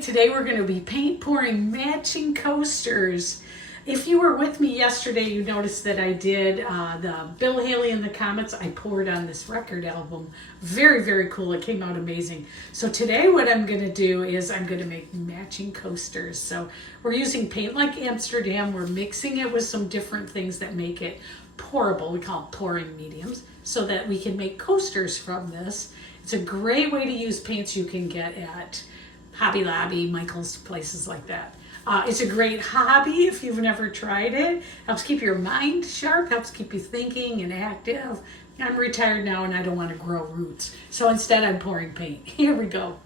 White. Today we're going to be paint pouring matching coasters. If you were with me yesterday, you noticed that I did the Bill Haley and the Comets. I poured on this record album. Very, very cool. It came out amazing. So today what I'm going to do is I'm going to make matching coasters. So we're using paint like Amsterdam. We're mixing it with some different things that make it pourable. We call it pouring mediums, so that we can make coasters from this. It's a great way to use paints you can get at Hobby Lobby, Michael's, places like that. It's a great hobby if you've never tried it. Helps keep your mind sharp, helps keep you thinking and active. I'm retired now and I don't want to grow roots. So instead I'm pouring paint. Here we go.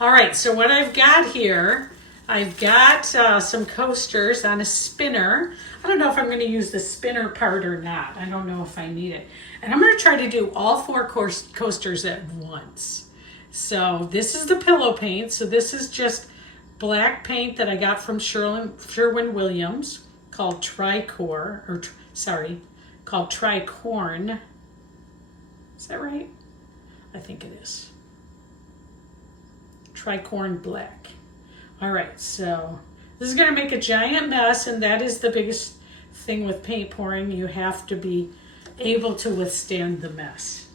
All right, so what I've got here, I've got some coasters on a spinner. I don't know if I'm going to use the spinner part or not. I don't know if I need it. And I'm going to try to do all four coasters at once. So this is the pillow paint. So this is just black paint that I got from Sherwin Williams called called Tricorn. Is that right? I think it is. Tricorn black. All right, so this is going to make a giant mess, and that is the biggest thing with paint pouring. You have to be able to withstand the mess.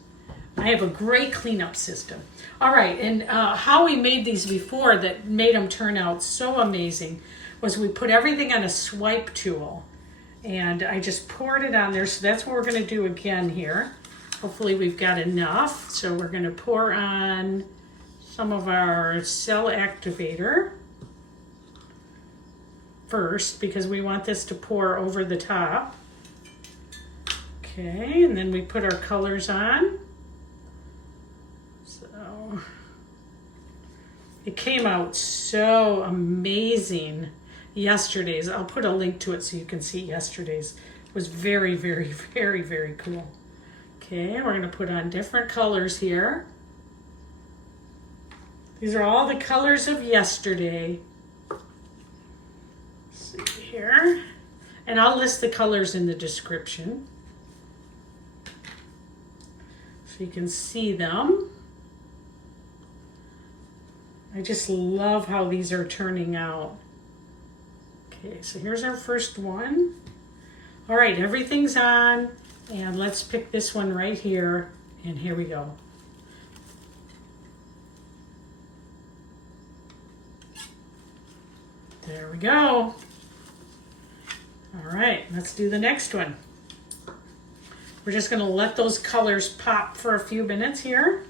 I have a great cleanup system. All right, and how we made these before that made them turn out so amazing was we put everything on a swipe tool, and I just poured it on there. So that's what we're going to do again here. Hopefully we've got enough. So we're going to pour on some of our cell activator first, because we want this to pour over the top. Okay, and then we put our colors on. So it came out so amazing yesterday's. I'll put a link to it so you can see yesterday's. It was very, very, very, very cool. Okay, we're going to put on different colors here. These are all the colors of yesterday. Let's see here. And I'll list the colors in the description so you can see them. I just love how these are turning out. Okay, so here's our first one. All right, everything's on, and let's pick this one right here, and here we go. There we go. All right, let's do the next one. We're just gonna let those colors pop for a few minutes here.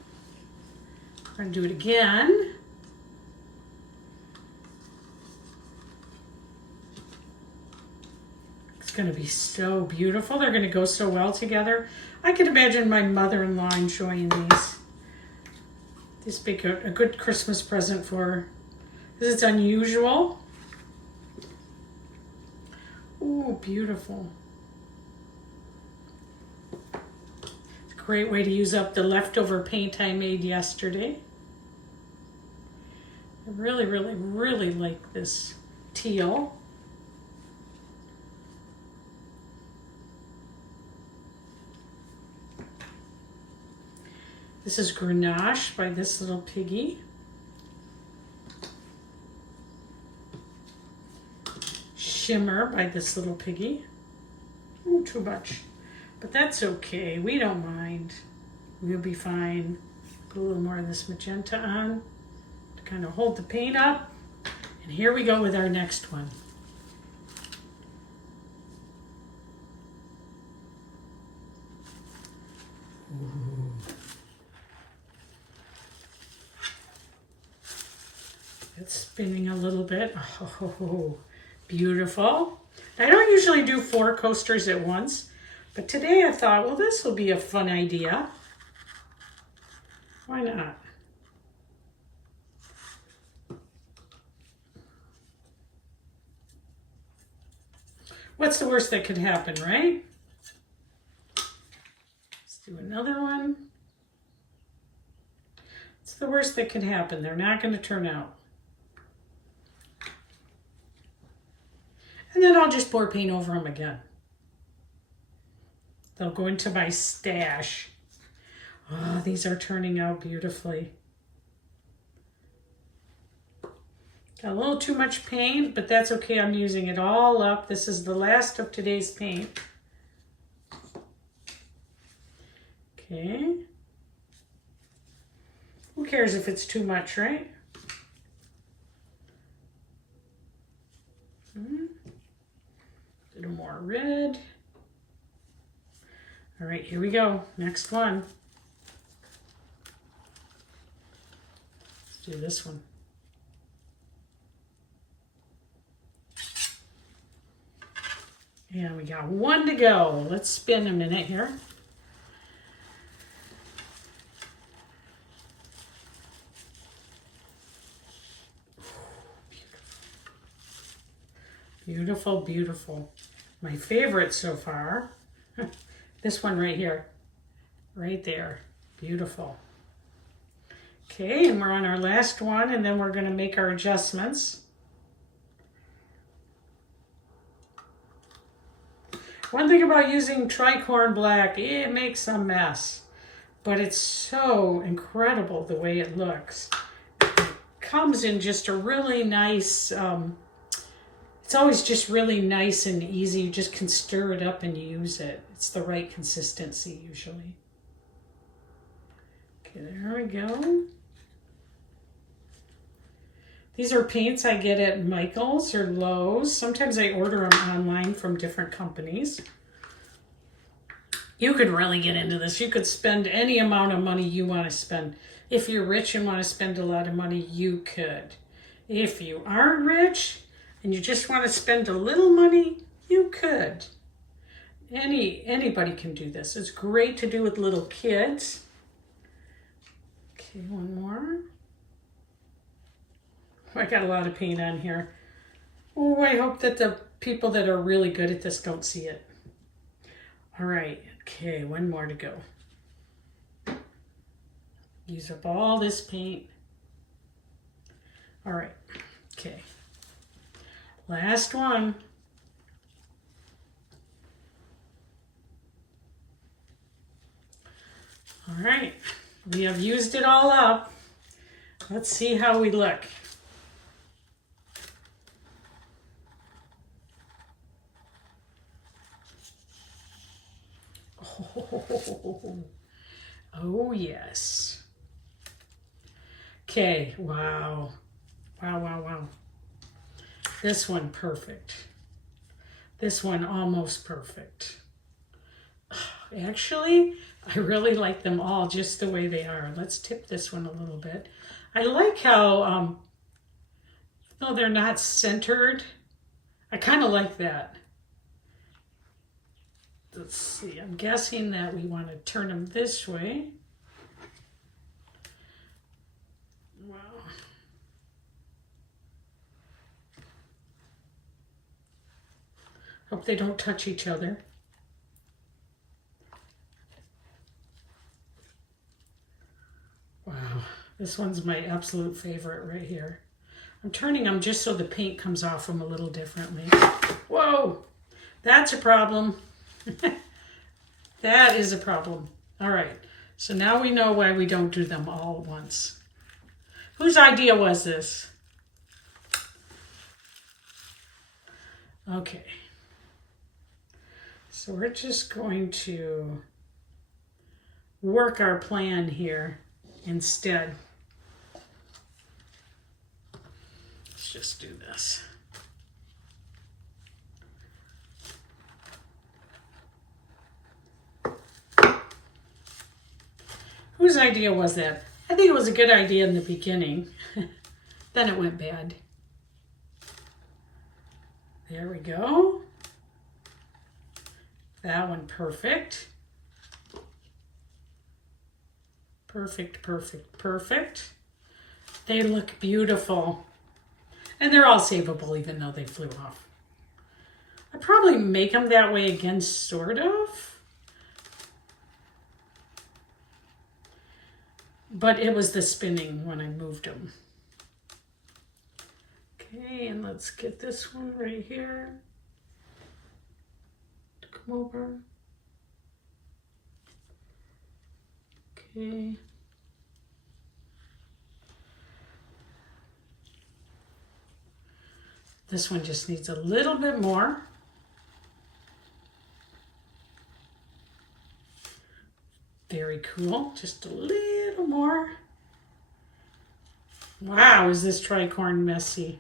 We're gonna do it again. It's gonna be so beautiful. They're gonna go so well together. I could imagine my mother-in-law enjoying these. This would be a good Christmas present for her, because it's unusual. Ooh, beautiful. It's a great way to use up the leftover paint I made yesterday. I really, really, really like this teal. This is Grenache by this little Piggy. Shimmer by this little Piggy. Ooh, too much. But that's okay. We don't mind. We'll be fine. Put a little more of this magenta on to kind of hold the paint up. And here we go with our next one. Ooh. It's spinning a little bit. Oh, beautiful. I don't usually do 4 coasters at once, but today I thought, well, this will be a fun idea. Why not? What's the worst that could happen, right? Let's do another one. What's the worst that could happen? They're not going to turn out. And then I'll just pour paint over them again. They'll go into my stash. Oh, these are turning out beautifully. Got a little too much paint, but that's okay. I'm using it all up. This is the last of today's paint. Okay. Who cares if it's too much, right? A little more red. All right, here we go. Next one. Let's do this one. And we got one to go. Let's spin a minute here. Beautiful, beautiful. My favorite so far. This one right here. Right there. Beautiful. Okay, and we're on our last one, and then we're going to make our adjustments. One thing about using Tricorn black, it makes a mess, but it's so incredible the way it looks. It comes in just a really nice, it's always just really nice and easy. You just can stir it up and use it. It's the right consistency usually. Okay, there we go. These are paints I get at Michael's or Lowe's. Sometimes I order them online from different companies. You could really get into this. You could spend any amount of money you want to spend. If you're rich and want to spend a lot of money, you could. If you aren't rich and you just want to spend a little money, you could. Anybody can do this. It's great to do with little kids. Okay, one more. I got a lot of paint on here. Oh, I hope that the people that are really good at this don't see it. All right, okay, one more to go. Use up all this paint. All right, okay. Last one. All right, we have used it all up. Let's see how we look. Oh, yes. Okay, wow. Wow, wow, wow. This one, perfect. This one, almost perfect. Actually, I really like them all just the way they are. Let's tip this one a little bit. I like how, though they're not centered, I kind of like that. Let's see, I'm guessing that we want to turn them this way. Wow. Hope they don't touch each other. Wow, this one's my absolute favorite right here. I'm turning them just so the paint comes off them a little differently. Whoa, that's a problem. That is a problem. All right, so now we know why we don't do them all at once. Whose idea was this? Okay. So we're just going to work our plan here instead. Let's just do this. Whose idea was that? I think it was a good idea in the beginning. Then it went bad. There we go. That one, perfect. Perfect, perfect, perfect. They look beautiful. And they're all savable even though they flew off. I'd probably make them that way again, sort of. But it was the spinning when I moved them. Okay, and let's get this one right here. Come over. Okay. This one just needs a little bit more. Very cool. Just a little more. Wow, is this tricorn messy?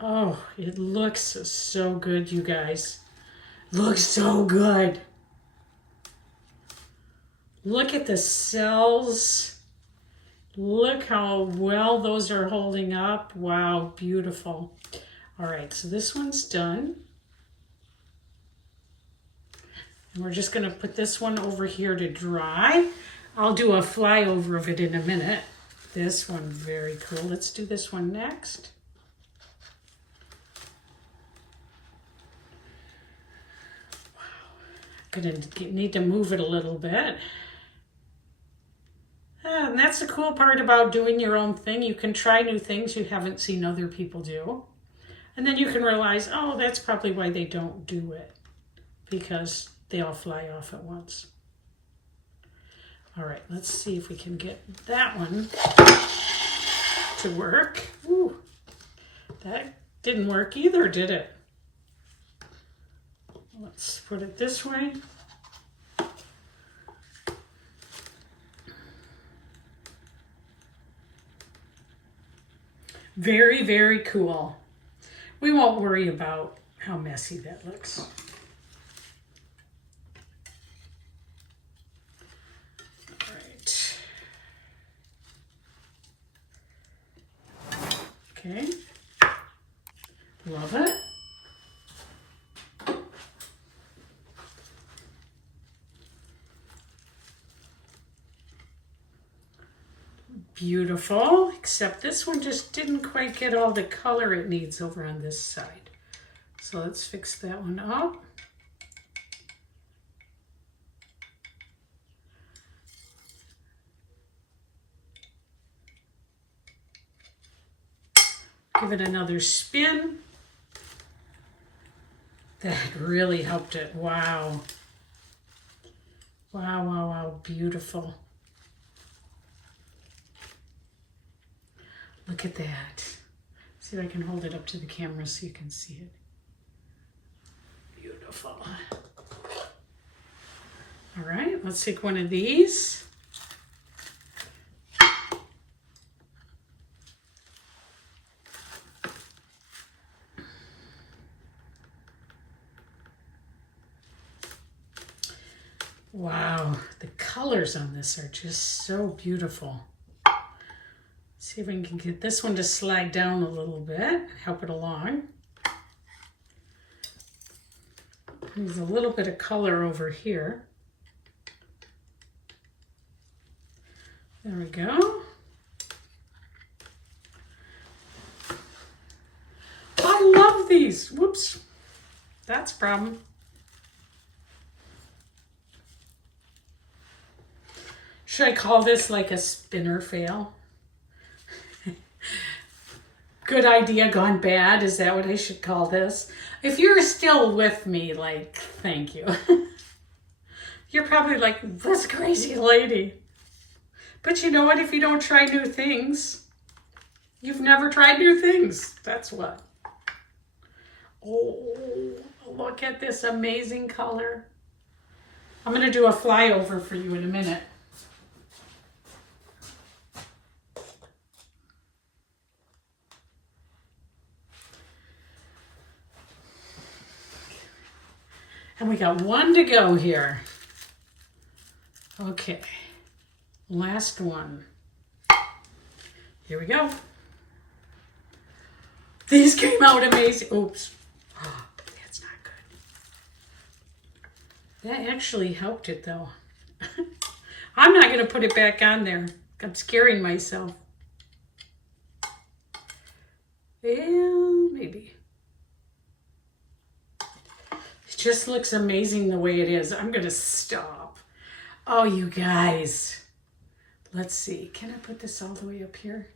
Oh, it looks so good, you guys. Looks so good. Look at the cells. Look how well those are holding up. Wow, beautiful. All right, so this one's done. And we're just gonna put this one over here to dry. I'll do a flyover of it in a minute. This one, very cool. Let's do this one next. Wow, gonna need to move it a little bit. And that's the cool part about doing your own thing. You can try new things you haven't seen other people do. And then you can realize, oh, that's probably why they don't do it. Because they all fly off at once. All right, let's see if we can get that one to work. Ooh, that didn't work either, did it? Let's put it this way. Very, very cool. We won't worry about how messy that looks. All right. Okay. Love it. Beautiful, except this one just didn't quite get all the color it needs over on this side. So let's fix that one up. Give it another spin. That really helped it. Wow. Wow, wow, wow, beautiful. Look at that. See if I can hold it up to the camera so you can see it. Beautiful. All right, let's take one of these. Wow, the colors on this are just so beautiful. See if we can get this one to slide down a little bit, help it along. There's a little bit of color over here. There we go. I love these. Whoops, that's a problem. Should I call this like a spinner fail? Good idea gone bad, is that what I should call this? If you're still with me, like, thank you. You're probably like, this crazy lady. But you know what? If you don't try new things, you've never tried new things. That's what. Oh, look at this amazing color. I'm going to do a flyover for you in a minute. And we got one to go here. Okay, last one. Here we go. These came out amazing. Oops, oh, that's not good. That actually helped it though. I'm not gonna put it back on there. I'm scaring myself. Well, maybe. Just looks amazing the way it is. I'm gonna stop. Oh, you guys. Let's see. Can I put this all the way up here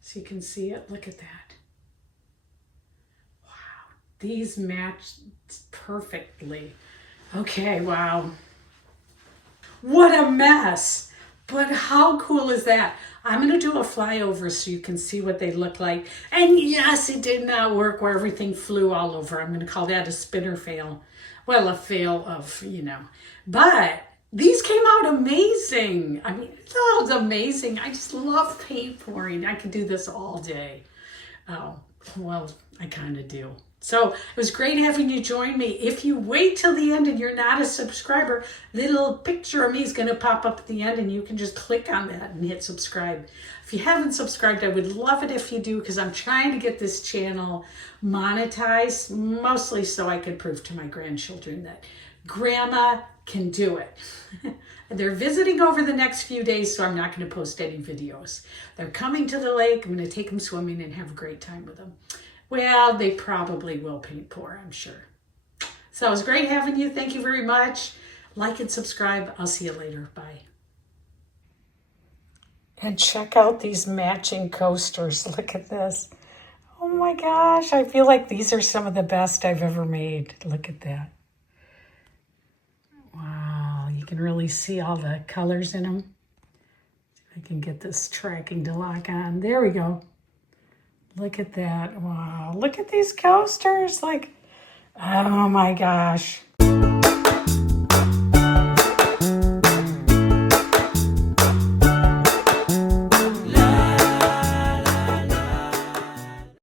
so you can see it? Look at that. Wow. These match perfectly. Okay, wow. What a mess. But how cool is that? I'm going to do a flyover so you can see what they look like. And yes, it did not work where everything flew all over. I'm going to call that a spinner fail. Well, a fail of, But these came out amazing. I mean, that was amazing. I just love paint pouring. I could do this all day. Oh, well, I kind of do. So it was great having you join me. If you wait till the end and you're not a subscriber, little picture of me is going to pop up at the end and you can just click on that and hit subscribe. If you haven't subscribed, I would love it if you do, because I'm trying to get this channel monetized, mostly so I could prove to my grandchildren that Grandma can do it. They're visiting over the next few days, so I'm not going to post any videos. They're coming to the lake. I'm going to take them swimming and have a great time with them. Well, they probably will paint pour, I'm sure. So it was great having you. Thank you very much. Like and subscribe. I'll see you later. Bye. And check out these matching coasters. Look at this. Oh my gosh. I feel like these are some of the best I've ever made. Look at that. Wow. You can really see all the colors in them. I can get this tracking to lock on. There we go. Look at that. Wow. Look at these coasters. Like, oh my gosh.